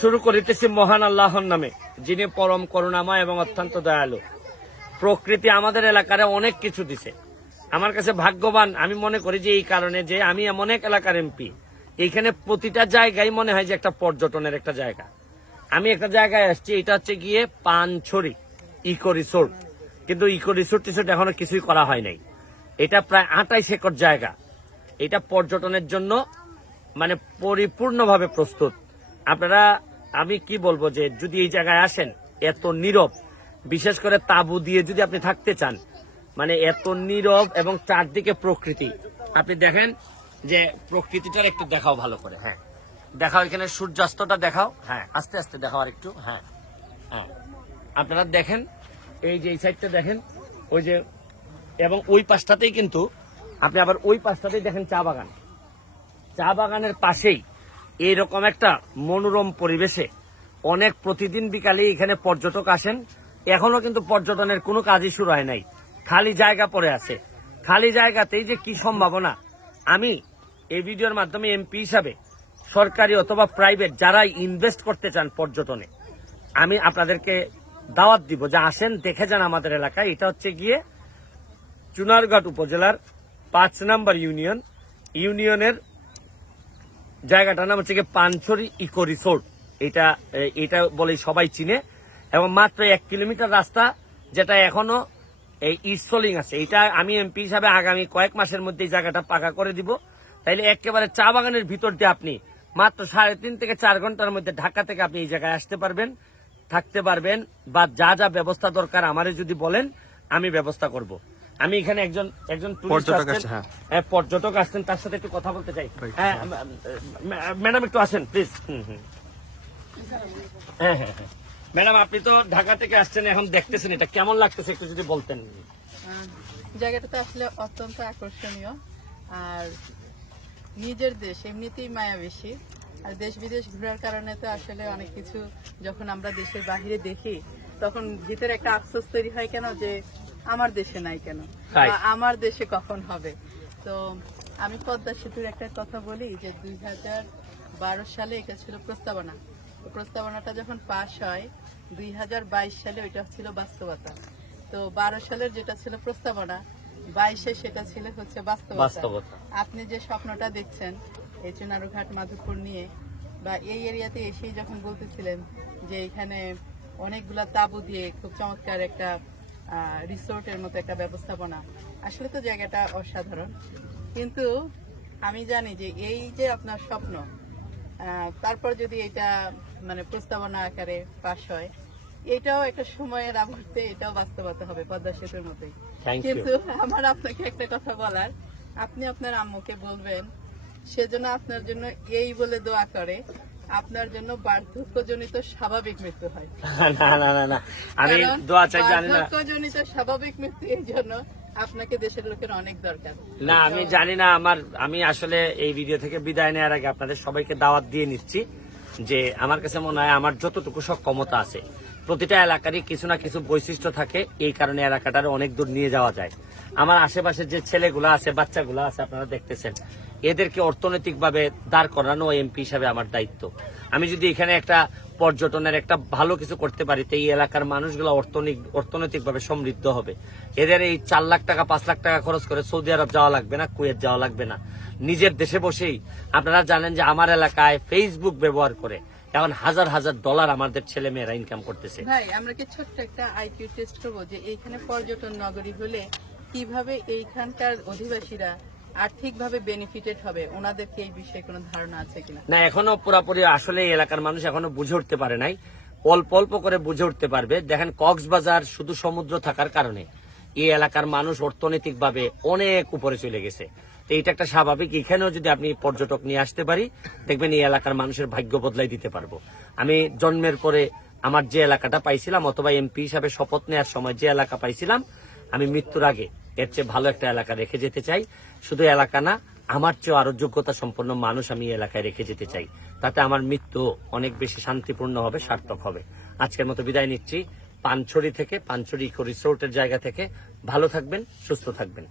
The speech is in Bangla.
শুরু করিতেছি মহান আল্লাহর নামে, যিনি পরম করুণাময় এবং অত্যন্ত দয়ালু। প্রকৃতি আমাদের এলাকার অনেক কিছু দিছে। আমার কাছে ভাগ্যবান আমি মনে করি যে এই কারণে যে আমি এমন এক এলাকার এমপি, এইখানে প্রতিটা জায়গায় মনে হয় যে একটা পর্যটনের একটা জায়গা। আমি একটা জায়গায় আসছি, এটা হচ্ছে গিয়ে পানছড়ি ইকো রিসোর্ট, কিন্তু ইকো রিসোর্ট টিসোর্ট এখনো কিছুই করা হয় নাই। এটা প্রায় 28 একর জায়গা। এটা পর্যটনের জন্য মানে পরিপূর্ণভাবে প্রস্তুত। আপনারা আমি কি বলবো যে যদি এই জায়গায় আসেন, এত নীরব, বিশেষ করে তাঁবু দিয়ে যদি আপনি থাকতে চান, মানে এত নীরব এবং চারদিকে প্রকৃতি। আপনি দেখেন যে প্রকৃতিটার একটু দেখাও ভালো করে। হ্যাঁ দেখাও, এখানে সূর্যাস্তটা দেখাও। হ্যাঁ আস্তে আস্তে দেখাও আর একটু। হ্যাঁ হ্যাঁ আপনারা দেখেন, এই যে এই সাইডটা দেখেন, ওই যে এবং ওই পাশটাতেই কিন্তু আপনি আবার ওই পাশটাতেই দেখেন চা বাগান। চা বাগানের পাশেই এইরকম একটা মনোরম পরিবেশে অনেক প্রতিদিন বিকালে এখানে পর্যটক আসেন। এখনো কিন্তু পর্যটনের কোনো কাজই শুরু হয় নাই, খালি জায়গা পড়ে আছে। খালি জায়গাতেই যে কি সম্ভাবনা, আমি এই ভিডিওর মাধ্যমে এমপি হিসাবে সরকারি অথবা প্রাইভেট যারাই ইনভেস্ট করতে চান পর্যটনে, আমি আপনাদেরকে দাওয়াত দিব যে আসেন, দেখে যান আমাদের এলাকায়। এটা হচ্ছে গিয়ে চুনারঘাট উপজেলার 5 নম্বর ইউনিয়নের জায়গাটার নাম হচ্ছে গিয়ে পানছড়ি ইকো রিসোর্ট। এটা বলেই সবাই চিনে, এবং মাত্র 1 কিলোমিটার রাস্তা, যেটা এখনো এই ইটসলিং আছে। এটা আমি এমপি হিসাবে আগামী কয়েক মাসের মধ্যে এই জায়গাটা পাকা করে দিব। তাইলে একেবারে চা বাগানের ভিতর দিয়ে আপনি মাত্র 3.5 থেকে 4 ঘন্টার মধ্যে ঢাকা থেকে আপনি এই জায়গায় আসতে পারবেন, থাকতে পারবেন, বা যা যা ব্যবস্থা দরকার আমারে যদি বলেন আমি ব্যবস্থা করব। আমি এখানে একজন পর্যটক আসছেন, তার সাথে একটু কথা বলতে চাই। হ্যাঁ ম্যাডাম একটু আসেন প্লিজ। হ্যাঁ হ্যাঁ হ্যাঁ ম্যাডাম, আপনি তো ঢাকা থেকে আসছেন, এখন দেখতেছেন, এটা কেমন লাগতেছে একটু যদি বলতেন। জায়গাটা তো আসলে অত্যন্ত আকর্ষণীয়, আর নিজের দেশ এমনিতেই মায়া বেশি, আর দেশ বিদেশ ঘোরার কারণে তো আসলে অনেক কিছু যখন আমরা দেশের বাহিরে দেখি, তখন ভিতরে একটা আফসোস তৈরি হয়, কেন যে আমার দেশে নাই কেন, বা আমার দেশে কখন হবে। তো আমি পদ্মা সেতুর একটা কথা বলি যে 2012 সালে এটা ছিল প্রস্তাবনা। প্রস্তাবনাটা যখন পাশ হয় 2022 সালে ওইটা ছিল বাস্তবতা। তো 12 সালের যেটা ছিল প্রস্তাবনা, 22-এ সেটা ছিল হচ্ছে বাস্তবতা। আপনি যে স্বপ্নটা দেখছেন এই চুনারুঘাট মাধবপুর নিয়ে, বা এই এরিয়াতে এসেই যখন বলতেছিলেন যে এখানে অনেকগুলা তাঁবু দিয়ে খুব চমৎকার একটা রিসোর্টের মতো একটা ব্যবস্থাপনা, আসলে তো জায়গাটা অসাধারণ। কিন্তু আমি জানি যে এই যে আপনার স্বপ্ন, তারপর যদি এটা মানে প্রস্তাবনা আকারে পাশ হয়, এটাও একটা সময়ের আবর্তে এটাও বাস্তবতা হবে পদ্মা সেতুর মতোই। কিন্তু আমার আপনাকে একটা কথা বলার, আপনি আপনার আম্মুকে বলবেন সেজন্য আপনার জন্য এই বলে দোয়া করে আপনার জন্য বার্ধক্যজনিত স্বাভাবিক মৃত্যু হয়। না না না না, আমি দোয়া চাই, জানি না বার্ধক্যজনিত স্বাভাবিক মৃত্যু এই জন্য আপনাকে দেশের লোকের অনেক দরকার। না আমি জানি না, আমি আসলে এই ভিডিও থেকে বিদায় নেওয়ার আগে আপনাদের সবাইকে দাওয়াত দিয়ে নিচ্ছি যে আমার কাছে মনে হয় আমার যতটুকু সক্ষমতা আছে, প্রতিটা এলাকারই কিছু না কিছু বৈশিষ্ট্য থাকে, এই কারণে এলাকাটার অনেক দূর নিয়ে যাওয়া যায়। আমার আশেপাশে যে ছেলেগুলো আছে, বাচ্চাগুলো আছে, আপনারা দেখতেছেন, এদেরকে অর্থনৈতিকভাবে দাঁড় করানো এমপি হিসাবে আমার দায়িত্ব। আমি যদি এখানে একটা পর্যটনের একটা ভালো কিছু করতে পারি, তো এই এলাকার মানুষগুলো অর্থনৈতিকভাবে সমৃদ্ধ হবে। এদের এই 4 লাখ টাকা 5 লাখ টাকা খরচ করে সৌদি আরব যাওয়া লাগবে না, কুয়েত যাওয়া লাগবে না। নিজের দেশে বসেই আপনারা জানেন যে আমার এলাকায় ফেসবুক ব্যবহার করে এখন হাজার হাজার ডলার আমাদের ছেলে মেয়েরা ইনকাম করতেছে। ভাই আমরা কি ছোট্ট একটা আইকিউ টেস্ট করবো যে এইখানে পর্যটন নগরী হলে কিভাবে এইখানকার অধিবাসীরা আর্থিকভাবে বেনিফিটেড হবে, ওনাদেরকে এই বিষয়ে কোনো ধারণা আছে কিনা? না, এখনো পুরোপুরি আসলে এই এলাকার মানুষ এখনো বুঝে উঠতে পারে নাই, অল্প অল্প করে বুঝে উঠতে পারবে। দেখেন কক্সবাজার শুধু সমুদ্র থাকার কারণে এই এলাকার মানুষ অর্থনৈতিকভাবে অনেক উপরে চলে গেছে। তো এটা একটা স্বাভাবিক, এখানেও যদি আপনি পর্যটক নিয়ে আসতে পারি, দেখবেন এই এলাকার মানুষের ভাগ্য বদলাই দিতে পারবো। আমি জন্মের পরে আমার যে এলাকাটা পাইছিলাম, অথবা এমপি হিসাবে শপথ নেওয়ার সময় যে এলাকা পাইছিলাম, আমি মৃত্যুর আগে এর চেয়ে ভালো একটা এলাকা রেখে যেতে চাই। শুধু এলাকা না, আমার চেয়ে আরো যোগ্যতা সম্পন্ন মানুষ আমি এলাকায় রেখে যেতে চাই। তাতে আমার মৃত্যু অনেক বেশি শান্তিপূর্ণ হবে, সার্থক হবে। আজকের মতো বিদায় নিচ্ছি পানছড়ি থেকে, পানছড়ি ইকো রিসোর্টের জায়গা থেকে। ভালো থাকবেন, সুস্থ থাকবেন।